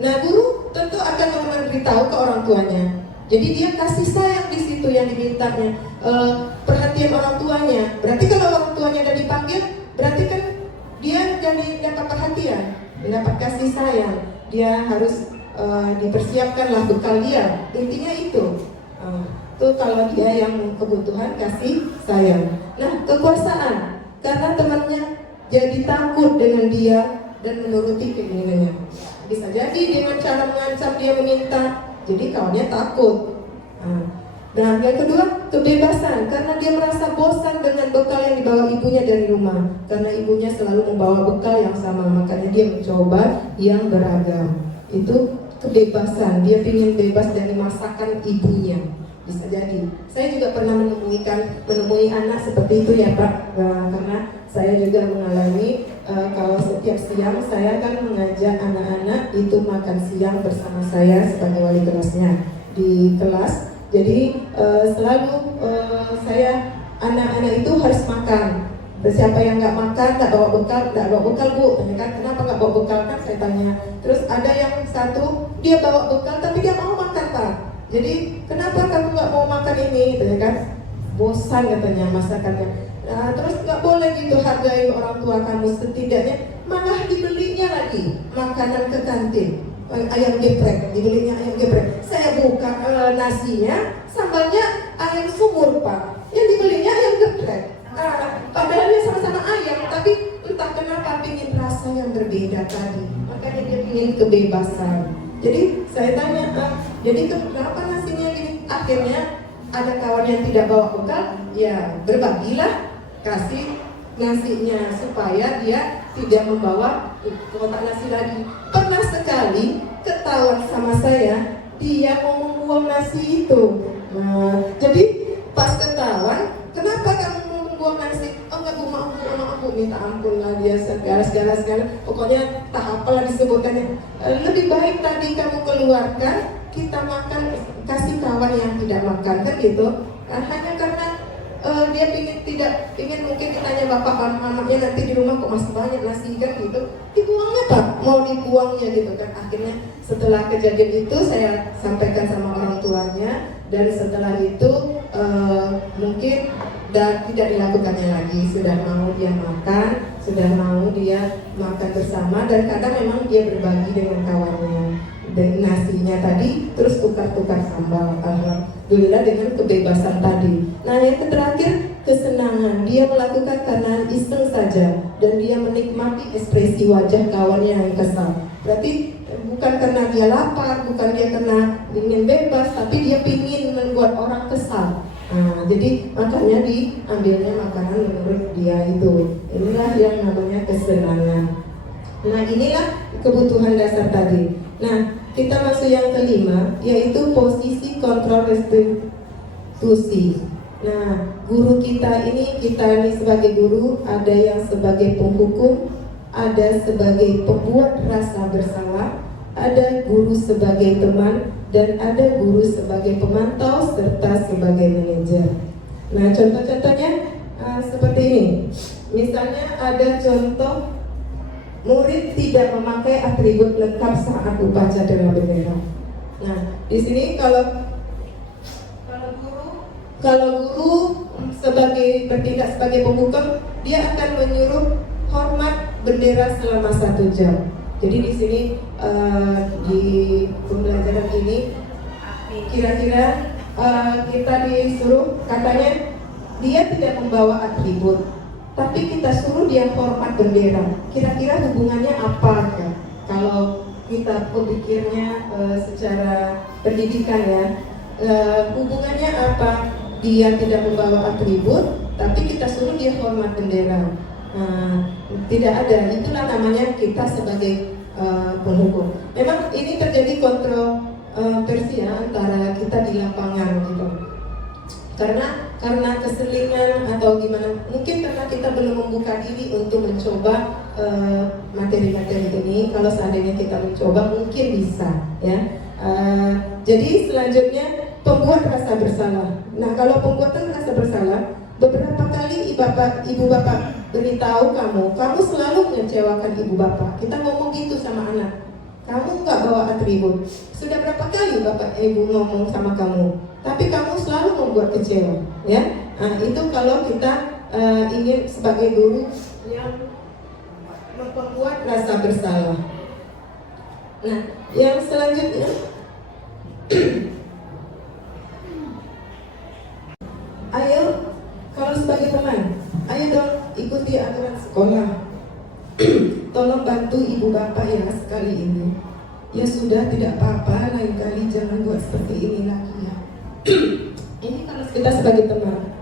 Nah, guru tentu akan memberitahu ke orang tuanya. Jadi dia kasih sayang di situ yang dimintanya, perhatian orang tuanya. Berarti kalau orang tuanya udah dipanggil, berarti kan dia jadi dapat perhatian, mendapat kasih sayang. Dia harus dipersiapkanlah bekal dia. Intinya itu. Itu kalau dia yang kebutuhan kasih sayang. Nah, kekuasaan, karena temannya jadi takut dengan dia dan menuruti keinginannya. Bisa jadi dengan cara mengancam dia meminta, jadi kawannya takut. Nah, yang kedua, kebebasan, karena dia merasa bosan dengan bekal yang dibawa ibunya dari rumah. Karena ibunya selalu membawa bekal yang sama, makanya dia mencoba yang beragam. Itu kebebasan, dia ingin bebas dari masakan ibunya. Bisa jadi. Saya juga pernah menemui anak seperti itu ya Pak, karena saya juga mengalami kalau setiap siang saya kan mengajak anak-anak itu makan siang bersama saya sebagai wali kelasnya di kelas. Jadi selalu saya anak-anak itu harus makan. Siapa yang nggak makan, nggak bawa bekal bu, kan kenapa nggak bawa bekal kan saya tanya. Terus ada yang satu dia bawa bekal tapi dia mau makan Pak. Jadi kenapa kamu nggak mau makan ini, gitu ya kan? Bosan katanya masakannya. Nah, terus nggak boleh gitu, hargai orang tua kamu, setidaknya malah dibelinya lagi makanan ke kantin. Ayam geprek, dibelinya ayam geprek. Saya buka nasinya, sambalnya ayam sumur Pak. Yang dibelinya ayam geprek. Padahal dia sama-sama ayam, tapi entah kenapa pingin rasa yang berbeda tadi. Makanya dia pingin kebebasan. Jadi saya tanya, jadi kenapa nasinya gini? Akhirnya ada kawan yang tidak bawa bekal, ya berbagilah, kasih nasinya supaya dia tidak membawa kotak nasi lagi. Pernah sekali ketahuan sama saya, dia mau membuang nasi itu. Nah, jadi pas ketahuan, kenapa kamu mau membuang nasi? Oh enggak bu, maaf bu, minta ampun lah dia segala. Pokoknya tak apalah disebutkannya. Lebih baik tadi kamu keluarkan, kita makan, kasih kawan yang tidak makan kan gitu. Hanya karena dia ingin mungkin ditanya bapak mamanya nanti di rumah kok masih banyak nasi kan gitu, dibuangnya Pak, mau dibuangnya gitu kan. Akhirnya setelah kejadian itu saya sampaikan sama orang tuanya, dan setelah itu mungkin dan tidak dilakukannya lagi. Sudah mau dia makan, sudah mau dia makan bersama, dan kadang memang dia berbagi dengan kawannya dan nasinya tadi, terus tukar-tukar sambal. Alhamdulillah dengan kebebasan tadi. Nah yang terakhir, kesenangan. Dia melakukan karena iseng saja, dan dia menikmati ekspresi wajah kawannya yang kesal. Berarti bukan karena dia lapar, bukan dia karena ingin bebas, tapi dia ingin membuat orang kesal. Nah, jadi makanya diambilnya makanan menurut dia itu. Inilah yang namanya kesenangan. Nah inilah kebutuhan dasar tadi. Nah kita masuk yang kelima, yaitu posisi kontrol restitusi. Nah guru kita ini sebagai guru, ada yang sebagai penghukum, ada sebagai pembuat rasa bersalah, ada guru sebagai teman, dan ada guru sebagai pemantau serta sebagai manajer. Nah contoh-contohnya seperti ini. Misalnya ada contoh murid tidak memakai atribut lengkap saat upacara bendera. Nah di sini kalau guru sebagai bertindak sebagai pembuka, dia akan menyuruh hormat bendera selama 1 jam. Jadi di sini di pembelajaran ini kira-kira kita disuruh, katanya dia tidak membawa atribut, tapi kita suruh dia hormat bendera. Kira-kira hubungannya apa ya? Kalau kita berpikirnya secara pendidikan ya, hubungannya apa? Dia tidak membawa atribut, tapi kita suruh dia hormat bendera. Tidak ada. Itulah namanya kita sebagai penghukum. Memang ini terjadi kontroversi ya antara kita di lapangan gitu. Karena keselingan atau gimana, mungkin karena kita belum membuka diri untuk mencoba materi-materi ini. Kalau seandainya kita mencoba mungkin bisa ya. Jadi selanjutnya pembuat rasa bersalah. Nah kalau pembuatan rasa bersalah, beberapa kali ibu bapak beritahu kamu selalu mengecewakan ibu bapak. Kita ngomong gitu sama anak, kamu nggak bawa atribut. Sudah berapa kali Bapak Ibu ngomong sama kamu, tapi kamu selalu membuat kecewa, ya. Nah, itu kalau kita ingin sebagai guru yang membuat rasa bersalah. Nah, yang selanjutnya, ayo kalau sebagai teman, ayo dong ikuti aturan sekolah. Tolong bantu ibu bapak ya sekali ini. Ya sudah, tidak apa-apa, lain kali jangan buat seperti ini lagi ya. Ini kalau kita sebagai teman,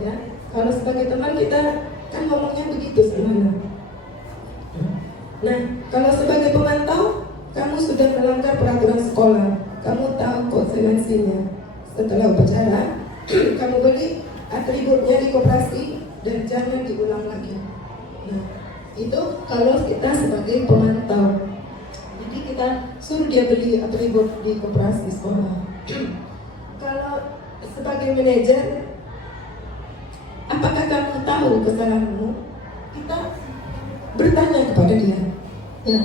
ya. Kalau sebagai teman kita kan ngomongnya begitu sebenarnya. Nah, kalau sebagai pemantau, kamu sudah melanggar peraturan sekolah, kamu tahu konsekuensinya. Setelah upacara, kamu beli atributnya di koperasi dan jangan diulang lagi. Nah, itu kalau kita sebagai pemantau. Jadi kita suruh dia beli atribut di koperasi sekolah. Kalau sebagai manajer, apakah kamu tahu kesalahanmu? Kita bertanya kepada dia, ya,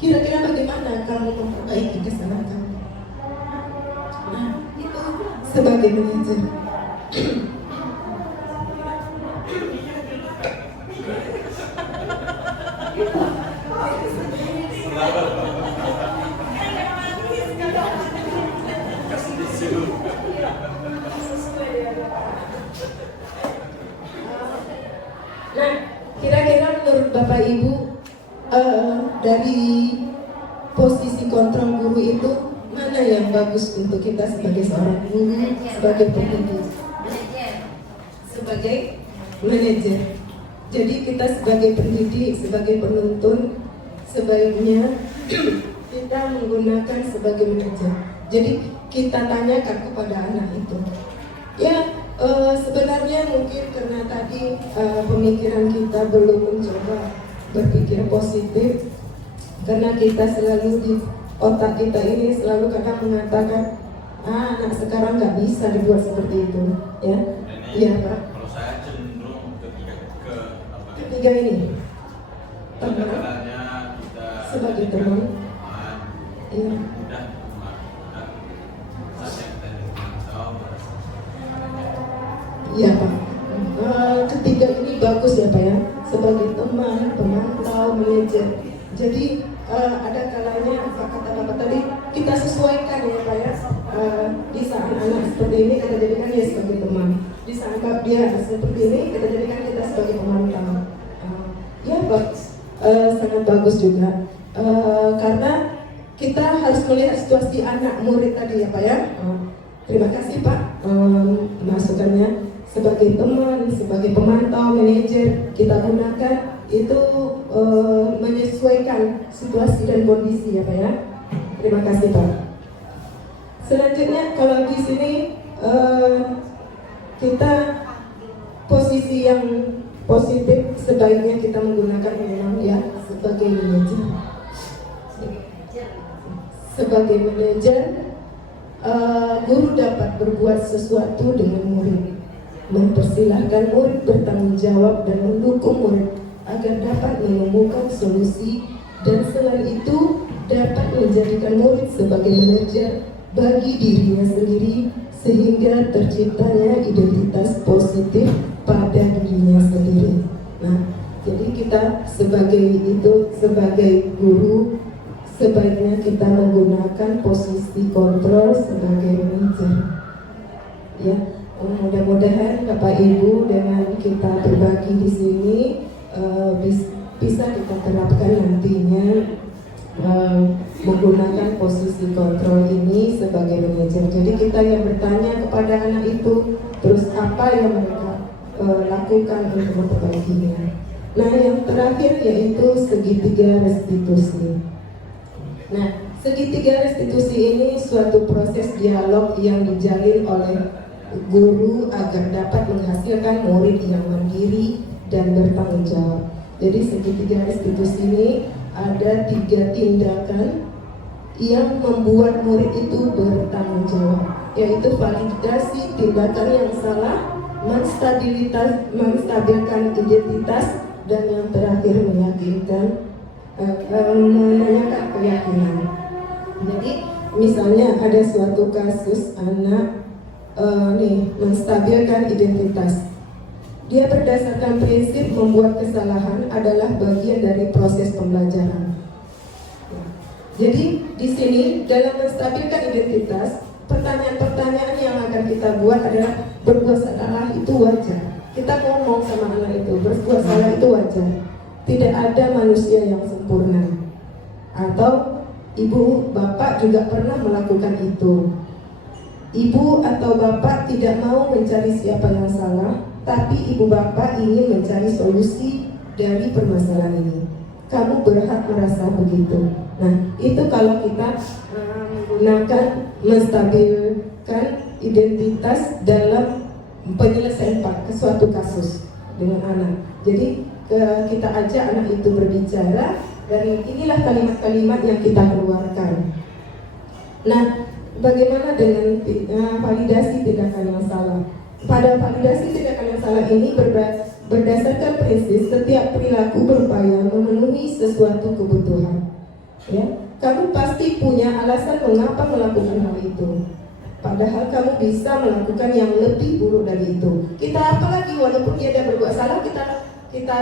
kira-kira bagaimana kamu memperbaiki kesalahan kamu? Nah, itu sebagai manajer. Nah, kira-kira menurut Bapak Ibu, dari posisi kontrol guru itu mana yang bagus untuk kita sebagai seorang guru, sebagai pendidik, sebagai manajer. Jadi kita sebagai pendidik, sebagai penuntun, sebaiknya kita menggunakan sebagai manajer. Jadi kita tanyakan kepada anak itu, ya, sebenarnya mungkin karena tadi pemikiran kita belum mencoba berpikir positif, karena kita selalu di otak kita ini selalu kadang mengatakan, anak sekarang nggak bisa dibuat seperti itu, ya. Iya Pak. Kalau saya cenderung Ketiga ini, teman, caranya kita sebagai teman, iya. mudah saat yang kita tahu. Iya Pak. Ketiga ini bagus ya Pak ya, sebagai teman, pemantau, manajer. Jadi ada kalanya apa kata Bapak tadi, kita sesuaikan ya Pak ya. Di saat anak seperti ini kita jadikan dia sebagai teman. Di saat dia seperti ini kita jadikan kita sebagai pemantau. Ya Pak, sangat bagus juga. Karena kita harus melihat situasi anak murid tadi ya Pak ya. Terima kasih Pak masukannya. Sebagai teman, sebagai pemantau, manajer, kita gunakan itu menyesuaikan situasi dan kondisi ya Pak ya. Terima kasih Pak. Selanjutnya kalau di sini kita posisi yang positif sebaiknya kita menggunakan memang ya sebagai manajer. Sebagai manajer, guru dapat berbuat sesuatu dengan murid, mempersilahkan murid bertanggung jawab dan mendukung murid agar dapat menemukan solusi, dan selain itu dapat menjadikan murid sebagai manajer bagi dirinya sendiri sehingga terciptanya identitas positif pada dirinya sendiri. Nah, jadi kita sebagai guru sebaiknya kita menggunakan posisi kontrol sebagai manajer. Ya, mudah-mudahan Bapak Ibu dengan kita berbagi di sini bisa kita terapkan nantinya menggunakan posisi kontrol ini sebagai manajer. Jadi kita yang bertanya kepada anak itu, terus apa yang mereka lakukan untuk memperbaikinya. Nah, yang terakhir yaitu segitiga restitusi. Nah, segitiga restitusi ini suatu proses dialog yang dijalin oleh guru agar dapat menghasilkan murid yang mandiri dan bertanggung jawab. Jadi segitiga restitusi ini ada 3 tindakan yang membuat murid itu bertanggung jawab, yaitu validasi tindakan yang salah, menstabilkan identitas, dan yang terakhir menanyakan keyakinan. misalnya ada suatu kasus anak menstabilkan identitas. Dia berdasarkan prinsip membuat kesalahan adalah bagian dari proses pembelajaran. Jadi di sini dalam menstabilkan identitas, pertanyaan-pertanyaan yang akan kita buat adalah berbuat salah itu wajar. Kita ngomong sama anak itu, berbuat salah itu wajar. Tidak ada manusia yang sempurna. Atau ibu bapak juga pernah melakukan itu. Ibu atau bapak tidak mau mencari siapa yang salah, tapi ibu bapak ingin mencari solusi dari permasalahan ini. Kamu berhak merasa begitu. Nah, itu kalau kita menggunakan menstabilkan identitas dalam penyelesaian suatu kasus dengan anak. Jadi kita ajak anak itu berbicara, dan inilah kalimat-kalimat yang kita keluarkan. Nah, bagaimana dengan validasi tindakan yang salah? Pada validasi tindakan yang salah ini berdasarkan prinsip setiap perilaku berupaya memenuhi sesuatu kebutuhan. Ya, kamu pasti punya alasan mengapa melakukan hal itu. Padahal kamu bisa melakukan yang lebih buruk dari itu. Kita apalagi walaupun dia ada berbuat salah, kita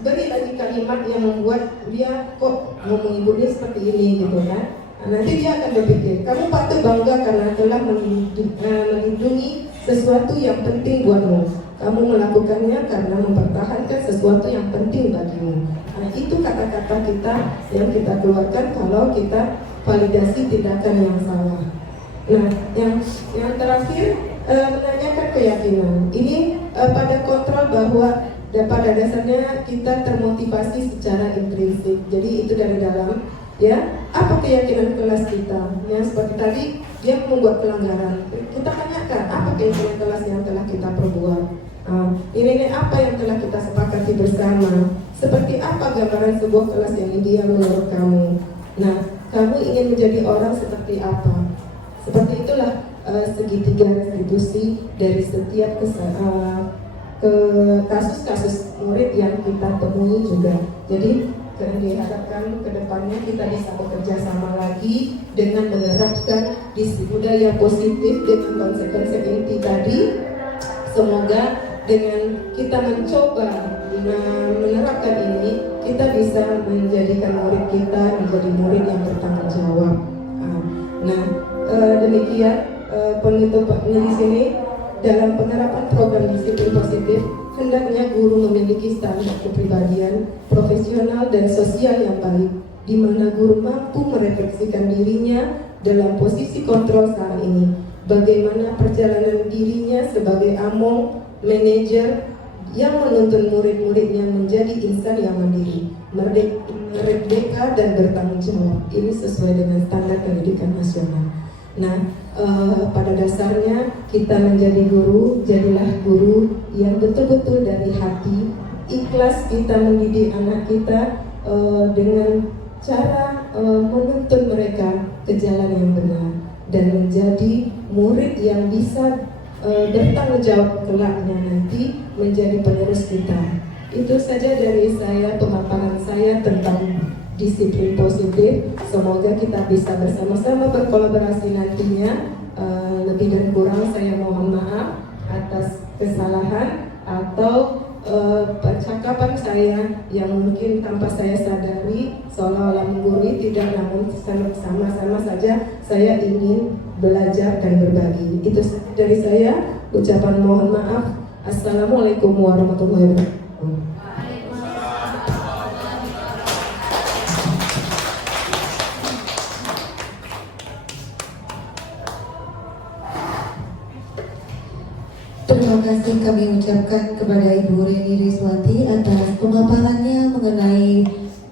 beri lagi kalimat yang membuat dia kok ngomong ibu ini seperti ini gitu kan. Nanti dia akan berpikir, kamu patut bangga karena telah melindungi sesuatu yang penting buatmu. Kamu melakukannya karena mempertahankan sesuatu yang penting bagimu. Nah, itu kata-kata kita yang kita keluarkan kalau kita validasi tindakan yang salah. Nah, yang terakhir menanyakan keyakinan. Ini pada kontrol bahwa pada dasarnya kita termotivasi secara intrinsik. Jadi itu dari dalam. Ya, apa keyakinan kelas kita? Yang seperti tadi dia membuat pelanggaran. Kita tanyakan apa keyakinan kelas yang telah kita perbuat. Ini apa yang telah kita sepakati bersama. Seperti apa gambaran sebuah kelas yang ideal menurut kamu? Nah, kamu ingin menjadi orang seperti apa? Seperti itulah segitiga restitusi dari setiap kasus-kasus murid yang kita temui juga. Jadi diharapkan ke depannya kita bisa bekerja sama lagi dengan menerapkan disiplin budaya positif dengan konsep-konsep inti tadi. Semoga dengan kita mencoba menerapkan ini, kita bisa menjadikan murid kita menjadi murid yang bertanggung jawab. Demikian penutupnya di sini. Dalam penerapan program disiplin positif, hendaknya guru memiliki standar kepribadian, profesional dan sosial yang baik, di mana guru mampu merefleksikan dirinya dalam posisi kontrol saat ini. Bagaimana perjalanan dirinya sebagai among manajer yang menuntun murid-muridnya menjadi insan yang mandiri, merdeka dan bertanggung jawab. Ini sesuai dengan standar pendidikan nasional. Nah, pada dasarnya kita menjadi guru, jadilah guru yang betul-betul dari hati, ikhlas kita mendidik anak kita dengan cara menuntun mereka ke jalan yang benar dan menjadi murid yang bisa bertanggung jawab kelaknya nanti menjadi penerus kita. Itu saja dari saya, pemaparan saya tentang disiplin positif. Semoga kita bisa bersama-sama berkolaborasi nantinya. Lebih dan kurang saya mohon maaf atas kesalahan atau percakapan saya yang mungkin tanpa saya sadari seolah-olah menggurui, tidak, namun sama-sama saja saya ingin belajar dan berbagi. Itu dari saya, ucapan mohon maaf. Assalamualaikum warahmatullahi wabarakatuh. Terima kasih kami ucapkan kepada Ibu Reni Rizwati atas pemaparannya mengenai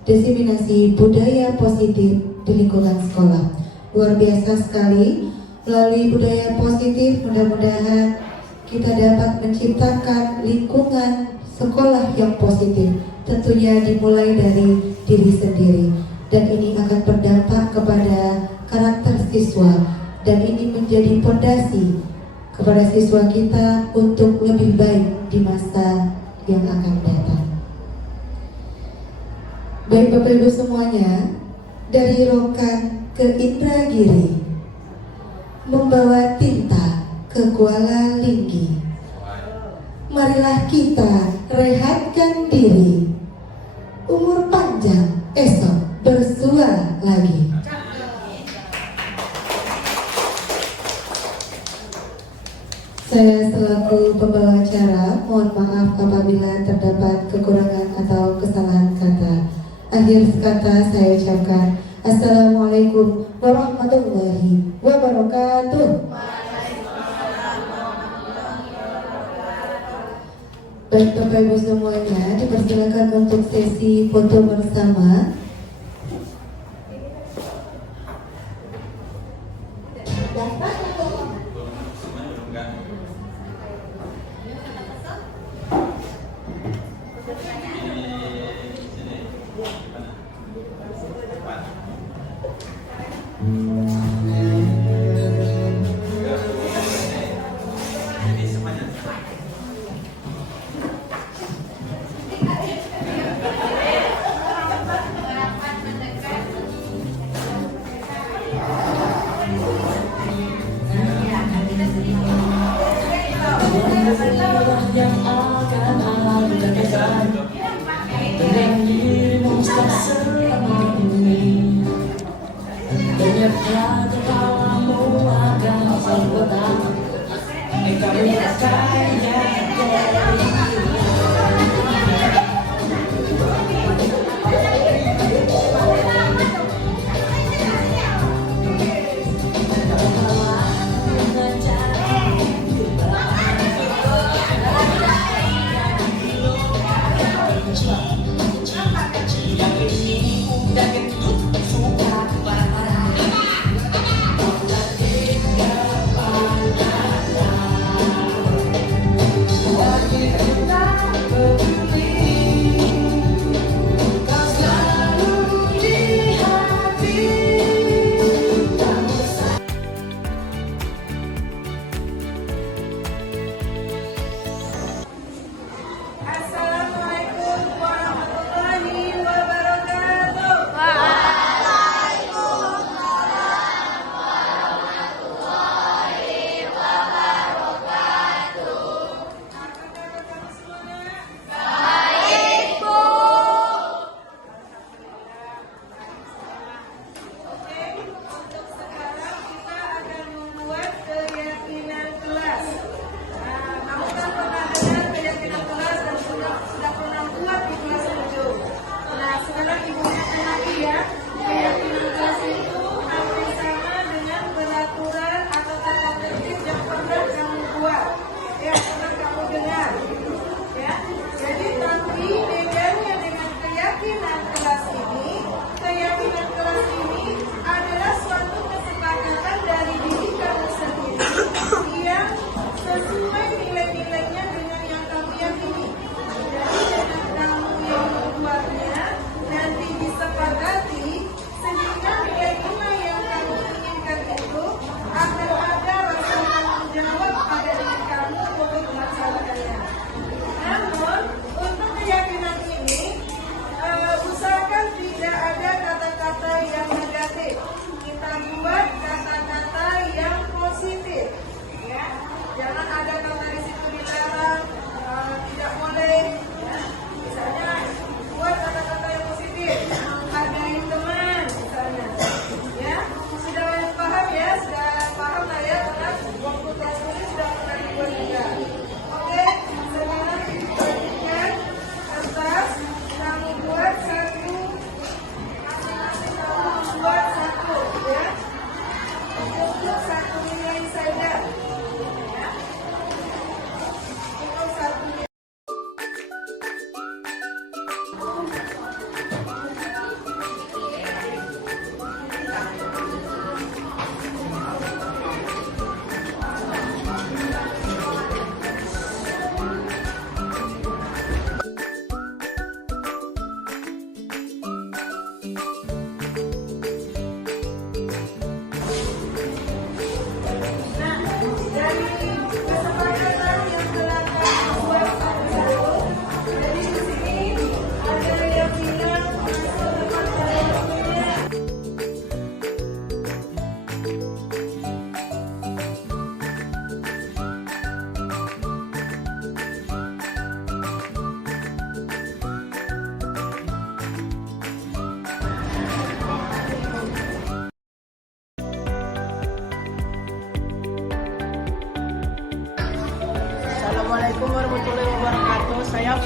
diseminasi budaya positif di lingkungan sekolah. Luar biasa sekali. Melalui budaya positif, mudah-mudahan kita dapat menciptakan lingkungan sekolah yang positif. Tentunya dimulai dari diri sendiri. Dan ini akan berdampak kepada karakter siswa. Dan ini menjadi fondasi kepada siswa kita untuk lebih baik di masa yang akan datang. Baik Bapak Ibu semuanya, dari Rokan ke Indragiri, membawa tinta ke Kuala Linggi. Marilah kita rehatkan diri. Umur panjang, esok bersua lagi. Saya selaku pembawa acara mohon maaf apabila terdapat kekurangan atau kesalahan kata. Akhir kata saya ucapkan Assalamualaikum warahmatullahi wabarakatuh. Baik Bapak Ibu semuanya, dipersilakan untuk sesi foto bersama.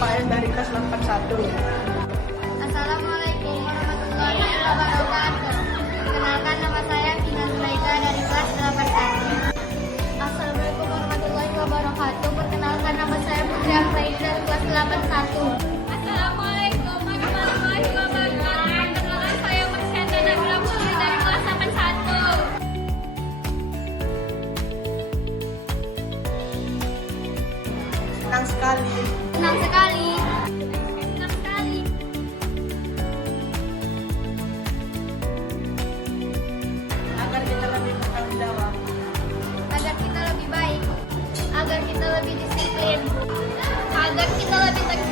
Rafael dari kelas 81. Assalamualaikum warahmatullahi wabarakatuh. Perkenalkan, nama saya Vina Zulaika dari kelas 81. Assalamualaikum warahmatullahi wabarakatuh. Perkenalkan, nama saya Putri Afraidi dari kelas 81. Assalamualaikum warahmatullahi wabarakatuh. Perkenalkan, saya Marsyanda Nabila Putri dari kelas 81. Senang sekali. Senang sekali. Senang sekali. Agar kita lebih bertanggung jawab. Agar kita lebih baik. Agar kita lebih disiplin. Agar kita lebih tegas.